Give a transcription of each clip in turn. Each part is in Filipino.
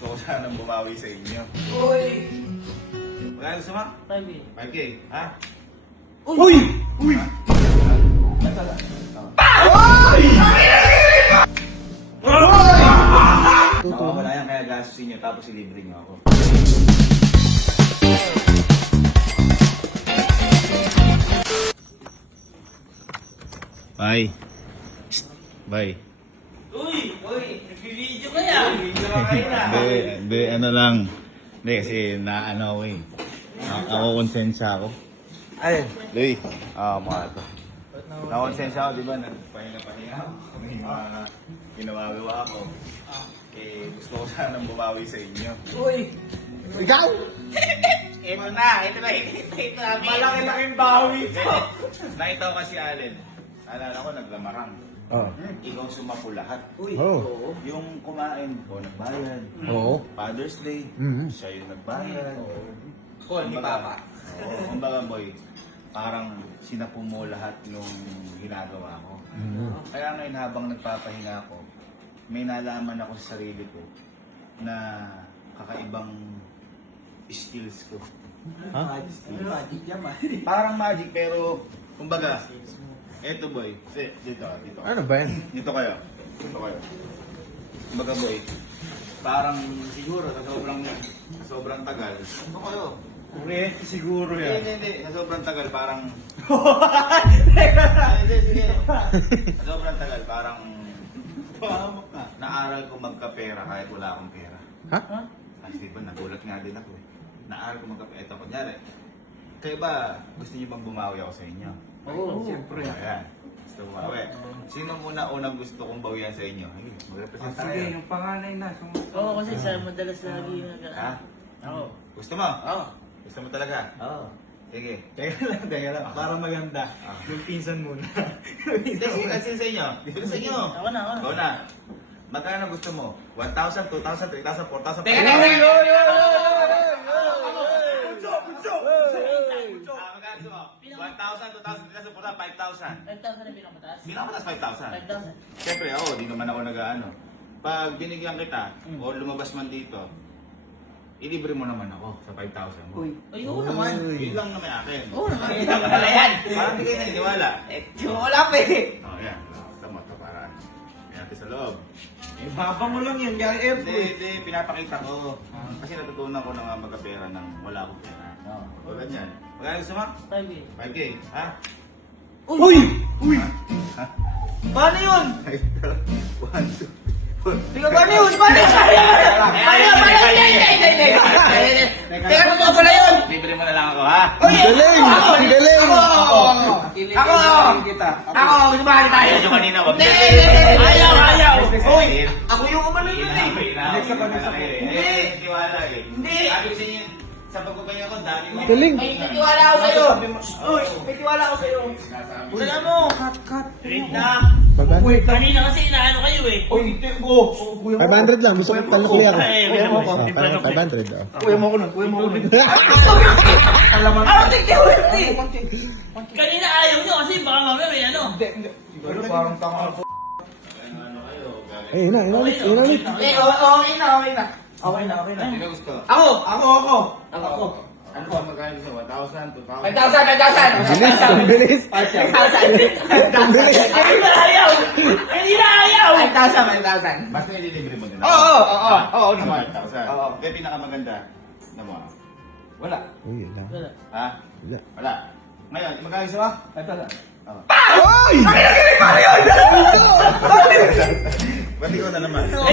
gusto ko sanang bumawi sa inyo. Uy! Magkano gusto mo? 5K. 5K, ha? Uy! Uy! Mawawala yan kaya gastusin nyo tapos ilibre nyo ako. Bye. Bye. Uy! Uy! Nag-video ka yan! Video ka kayo na! Hindi, ano lang. Hindi, kasi naano ako eh. Ako konsensya ako. Ayun. Luy, mga ito. Nakonsensya ako, di ba? Nagpahinga-pahinga ako. May mga ginagawa ko. Eh, gusto ko sanang bumawi sa inyo. Uy! Ikaw! Ito na! Ito na! Ito na! Malaki-laking bawi ko! Nakita ko kasi Allen. Alala ko, naglamarang. Oo. Ikaw sumapo lahat. Uy! Oo. Yung kumain ko, nagbayad. Oo. Father's Day, Mhm. siya yung nagbayad. Call ni Papa. Oo, kumbaga boy, parang sinapo mo lahat nung ginagawa ko. Mhm. Kaya ngayon habang nagpapahinga ako, may nalaman ako sa sarili ko na kakaibang skills ko. Ha? Magic yan, Parang magic pero kumbaga, eto boy, dito. Ano ba yan? Dito kayo. Kumbaga boy, parang siguro sa sobrang tagal. Ito kayo. Kuryente siguro Hindi. Sa sobrang tagal parang... Hindi, sige. Sa sobrang tagal parang... Pahamak ka. Naaral ko magkapera kahit wala akong pera. Ha? Kasi diba, nagulat nga din ako eh. Naaral ko magkapera. Ito, kunyari. Kayo ba, gusto niyo bang bumawi ako sa inyo? Oo, siyempre. Ayan. Gusto bumawi. Sino unang gusto kong bawian sa inyo? Ay, mag-represent tayo. Sige, yung panganay na. Oo, kasi sa madalas lagi yung Ha? Oo. Gusto mo? Oo. Gusto mo talaga? Oo. Sige. Teka lang. Para maganda. Yung pinsan muna. Hindi, sige, kasi sa inyo. Dito sa inyo. Ako na. Ikaw na. Magkano gusto mo? 1,000, 2,000, 3,000, 4,000, 5,000? Teka! Magkano gusto mo? 1,000, 2,000, 3,000, 4,000, 5,000. 5,000 na pinakatas? Hindi na ako nas 5,000. 5,000. Siyempre, ako, di naman ako nag-ano. Pag binigyan kita, o lumabas man dito, ilibre mo naman ako sa 5,000 mo. Uy, oo naman. Yun lang naman akin. Oo naman. Ito pala yan. Parang hindi kayo naniniwala. Wala pa eh. Oh, yan. Tama ito para. Yan natin sa loob. Baba mo lang yan. Gary F. Hindi, pinapakita ko. Kasi natutunan ko na nga magkapera ng wala akong pera. Tulad yan. Magkano gusto mo? 5K. 5K, ha? Uy! Ha? Paano yun? 1, 2, Teka, paano yun? Paano yun? Teka, totoo pala yun! Libre mo na lang ako, ha? Galing! Ang galing! Ako, gusto ba tayo? Medyo kanina, wag na. Ayaw! Uy! Ako yung umano nun eh! Next ako. Hindi! Tiwala eh. Hindi! Sabi ko sa inyo, sa pagpapahinga ko, dami mo. Galing! May tiwala ako sa'yo! Uy, may tiwala ako sa'yo! Wala mo! Wait na! Bagan? Kanina kasi inaano kayo eh! Uy, go! 500 lang. Gusto ko talukli ako. Ay, wala mo. Parang 500. Oh. Kuya mo ko nun. Ano tigtiwalti? Kanina ayaw nyo kasi baka mamaya may ano. Siguro parang tanga ako. Eh, inalit. Eh, okay na. Sino gusto? Ako. Ano ba magkano gusto? 1,000, 2,000? 5,000! Ang bilis. 5,000! Ang bilis. Hindi na ayaw! 5,000. Basta nililibre mo din ako. Oo. Naman, 1,000. Oo. Kaya pinakamaganda. Ano mo? Wala. Uy, wala. Ha? Wala. Wala. Ngayon, magkano gusto mo? 5,000. Ba't ikaw na naman? 1, 2,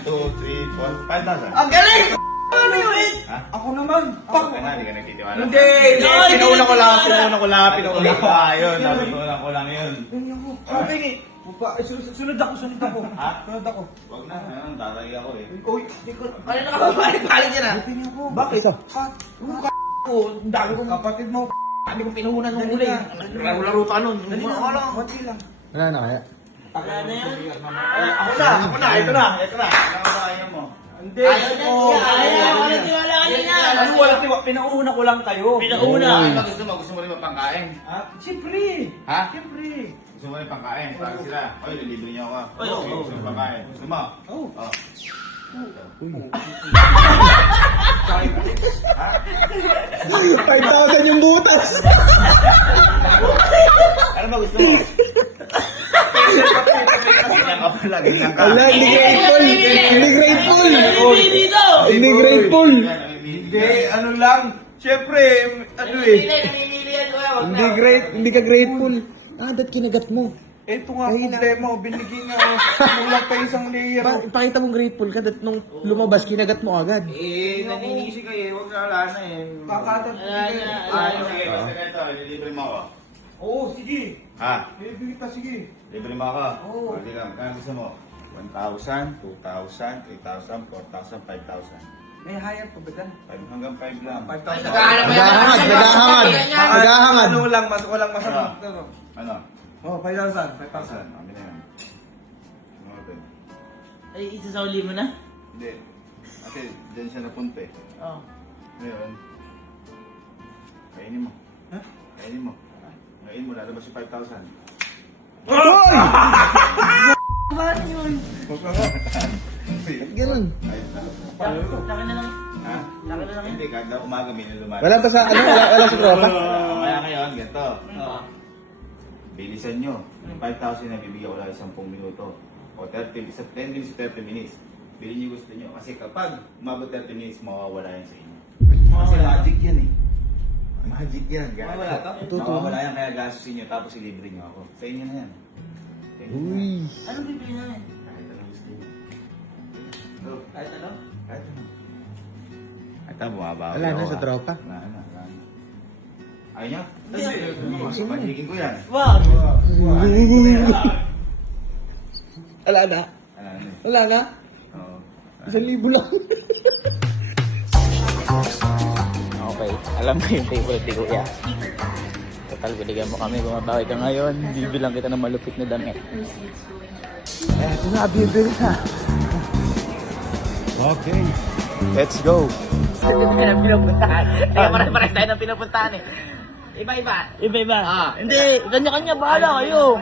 3, 4, 5,000. Ang galing! Ano yun? Ha? Ako naman. Ako ka na, hindi ka nagtitiwala. Hindi. Pinauna ko lang. Ayun, natutunan ko lang yun. Sunod ako. Ha? Sunod ako. Wag na, ayun, taray ako eh. Uy, di ko. Ano na ka palit yan ah? Tingnan ko. Bakit? Ang dami kong kapatid mo. Dami kong pinuhunan nung huli. Laro-laro ka nun. Dali na. Konti lang. Wala na kaya? Wala na yan. Ako na. Ito na. Ano ba kaya mo? Hindi. Ayaw na. Ayaw. Walang tiwala kanina. Ano wala tiwa? Pinauna ko lang kayo. Pinauna. Ano gusto mo? Gusto mo rin magpangkain? Siyempre. Ha? Siyempre. Gusto mo rin pangkain? Para sila. Oy, lilibre niyo ako. Oy, oo. Gusto mo pangkain? Gusto mo? Oo. Oh. Ha? 5,000 yung butas! Ano ba gusto mo? Ganyan ka pala, ganyan ka. Wala, hindi grateful! Hindi grateful! Hindi grateful! Hindi, ano lang. Siyempre, ano eh. Hindi ka grateful. Ah, ba't kinagat mo? Ito nga problema, binigyan nga. Kulang pa isang layer. Pakita mong grateful ka, dat nung lumabas, kinagat mo agad. Naninisi kayo, huwag na wala na eh. Kakatan. Sige, basta ganito, lilibre mo ako. Oo, sige. Ha? Bibigyan kita, sige. Libre mo ako. Oo. Hindi lang, kaya gusto mo? 1,000, 2,000, 3,000, 4,000, 5,000. May higher pa ba dyan? 5 hanggang 5 lang. 5,000. Naghahangad! Ano lang, walang masama. Ano? Oh, 5,000. 5,000. Kami na yan. Ano natin? Ay, isasauli mo na? Hindi. Kasi dyan siya napunta eh. Oo. Ngayon, kainin mo. Ha? Kainin mo. Ngayon mo, lalabas yung 5,000. Paano yun? Ganun. Laki na lang. Ha? Laki na lang yun. Hindi, kada umaga may naluman. Wala pa sa, ano, wala sa tropa? Kaya ngayon, ganito. Bilisan nyo. Yung 5,000 na bibigyan ko lang 10 minuto. O 10 minutes to 30 minutes. Bilhin nyo gusto nyo. Kasi kapag umabot 30 minutes, mawawala yan sa inyo. Kasi magic yan eh. Magic yan. Mawawala to? Mawawala yan, kaya gastusin nyo. Tapos ilibre nyo ako. Sa inyo na yan. Sa inyo na. Uy. Anong bibili namin? Kahit anong gusto nyo. So, Kahit ano? kahit ano. Ito, bumabawi Wala na ako, sa ah. tropa. Wala na. Ayaw nyo? Magiging ko yan. Wag! Wala na. Ano? Wala na. Oo. 1,000 lang. Okay, alam ko yung favorite ni Kuya. Total, binigyan mo kami, bumabawi ka ngayon. Bibilang kita ng malupit na damit. Eto na, bibili na. Okay. Let's go. Hindi na pinupuntahan. Kaya pare-pares tayo ng pinupuntahan eh. Iba-iba. Iba-iba? Hindi, kanya-kanya, bahala kayo.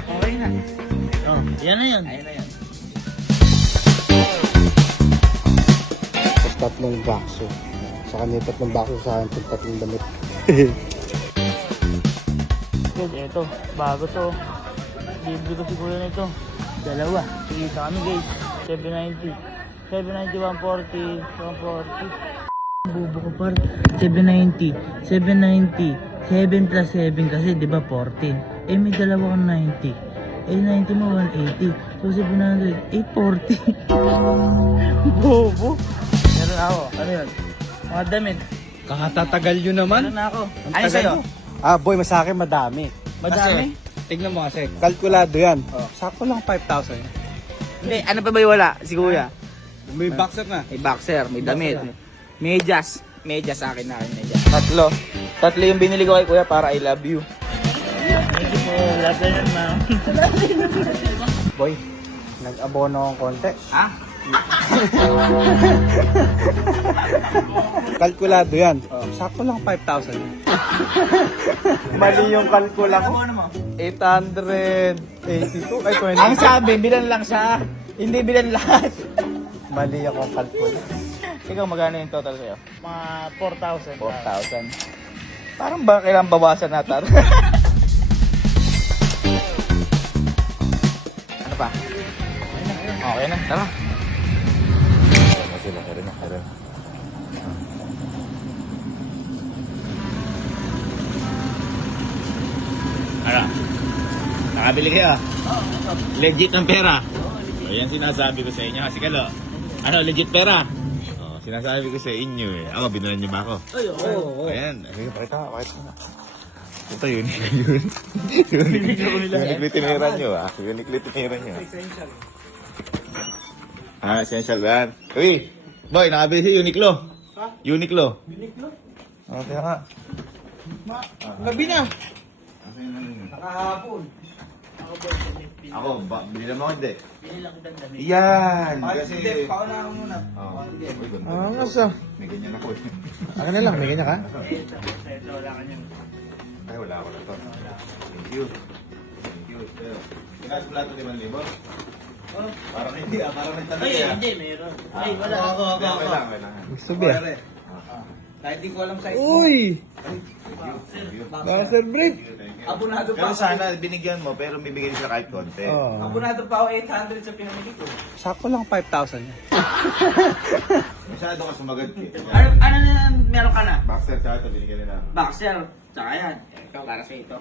Okay na. Oh, yan na yun. Ayun na yan. Tapos tatlong bakso. Sa kanya tatlong bakso, sa akin itong tatlong damit. Guys, eto, bago to. Libre ko si Kuya na ito. Dalawa. Sige, sa kami guys. 790. 790, 140. 140. Bubo ko par. 790. 790. 7 plus 7 kasi, di ba 14? Eh, may dalawa kang 90. Eh, 90 mo, 180. So, 700. Eh, 40. Bobo. Meron ako. Ano yun? Mga damit. Kakatatagal yun naman. Meron na ako. Ang Ano tagal sa'yo? mo. Ah, boy, mas sa akin madami. Madami? Kasi, tignan mo kasi, kalkulado yan. Sakto lang 5,000. Hindi, ano pa ba yung wala? Si Kuya. May boxer na. May boxer, may damit. Medyas. Medyas sa akin na akin, medyas. Tatlo yung binili ko kay Kuya para I love you. Thank you po. Love you naman. Boy, nag-abono akong konti. Ha? Kalkulado yan. Sakto lang 5,000. Mali yung kalkula ko. Ano mo? 882, ay 20. Ang sabi, bilan lang siya. Hindi bilan lahat. Mali akong kalkula. Ikaw, magkano yung total sa'yo? Mga 4,000. 4,000. Parang ba kailangan bawasan natin? Ano pa? Okay na, tara. Sila, meron na. Ano? Nakabili kayo? Legit ng pera? O yan sinasabi ko sa inyo. Sige lo. Ano, legit pera? O, sinasabi ko sa inyo eh. Ako, binulan niyo ba ako? Ay, oo. Ayan. Sige, pakita mo. Ito, unique yun. Unique tinira nyo ah. Unique tinira nyo. Ah, essential ba yan? Uy! Boy, nakabili si Uniqlo. Ha? Uniqlo. Uniqlo? Oh, kaya nga. Gabi na. Kasi yun. Nakahapon. Ako, bili naman ako hindi. Bili lang kita ng damit. Yan! Kasi... Kasi... Pauna ako muna. Oo. Uy, ganda. Ah, nasa. May ganyan ako eh. Ako na lang, may ganyan ka? Ito, wala ka niyan. Ay, wala ako na to. Thank you. Thank you. Pero, Pinas plato 5,000? Parang hindi parang may tanong Ay, yan. hindi, meron. Ay, wala. Okay lang, okay lang. Sabi ah. Kahit di ko alam size mo. Uy! Thank Master Brick! you. Abonado pa Pero ako. sana binigyan mo, pero may bigay sila kahit konti. Oh. Abonado pa ako 800 sa pinamili ko. Sakto lang 5,000 yan. Masyado ka sumagat eh. Ano na meron ka na? Boxer tsaka ito, binigyan nila. Boxer. Tsaka yan. Ikaw, para sa ito.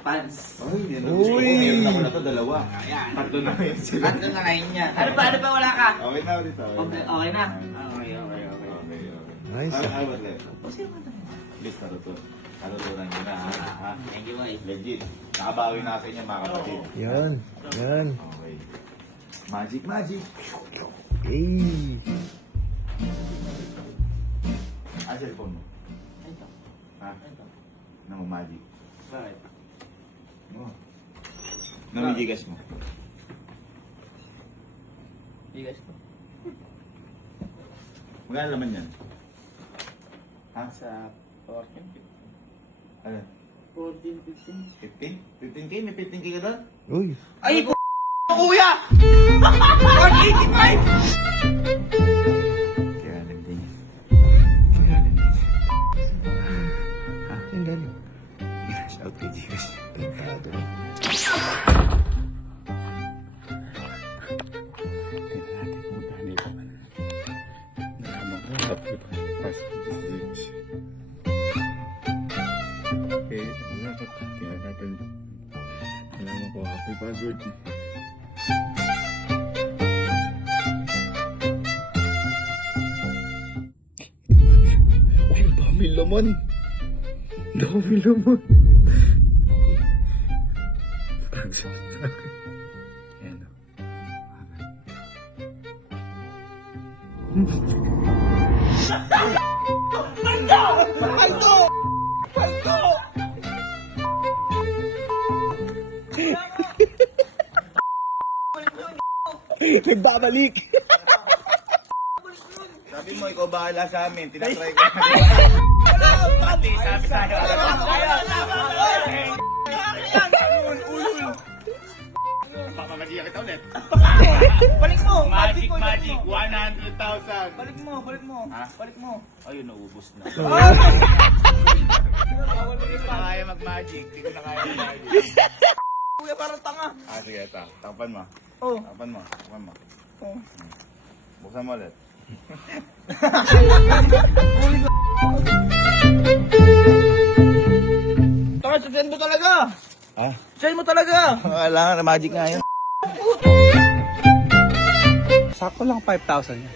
Pants. Ay, yan ang Uy! gusto ko. Meron ako na to, dalawa. Ayan. Tatlo na yun sila. Ano na kayo niya? Ano ba wala ka? Okay na ulit. Okay na? Okay. Okay. Nice. Ay, wala. Please, natutunan nyo na, ha? Thank you, boy. Legit. Nakabawi na sa inyo, mga kapatid. Yan. Yan. Okay. Magic. Hey. Cellphone mo. Ito. Ha? Ito. Nang magic. Bakit? Oh. Nang gigas mo. Bigas ko. Magkano laman yan? Ha? Sa 14, Ano? 15. 15? 15K? May 15K ka doon? Uy. Ay, kuya! 185! Kaya alam din. Ang galing. Shout kay Gigas. Password. Uy, dami laman. Dami laman. Ayan o. Nagbabalik. Sabi mo, ikaw bahala sa amin. Tinatry ko. Pati, sabi tayo. Papamagigyan kita ulit. Balik mo! Magic, ko, magic. balik 100,000. Balik mo, balik mo. Ha? Balik mo. Ayun, naubos na. Ah! Hindi ko na kaya mag-magic. Hindi ko na kaya mag-magic. Kuya, parang tanga. Sige, ito. Takpan mo. Oh. Takpan mo. Takpan mo. Oh. Buksan mo ulit. Tanga, send mo talaga. Ha? Send mo talaga. Kailangan na magic nga yun. Sakto lang 5,000 yan.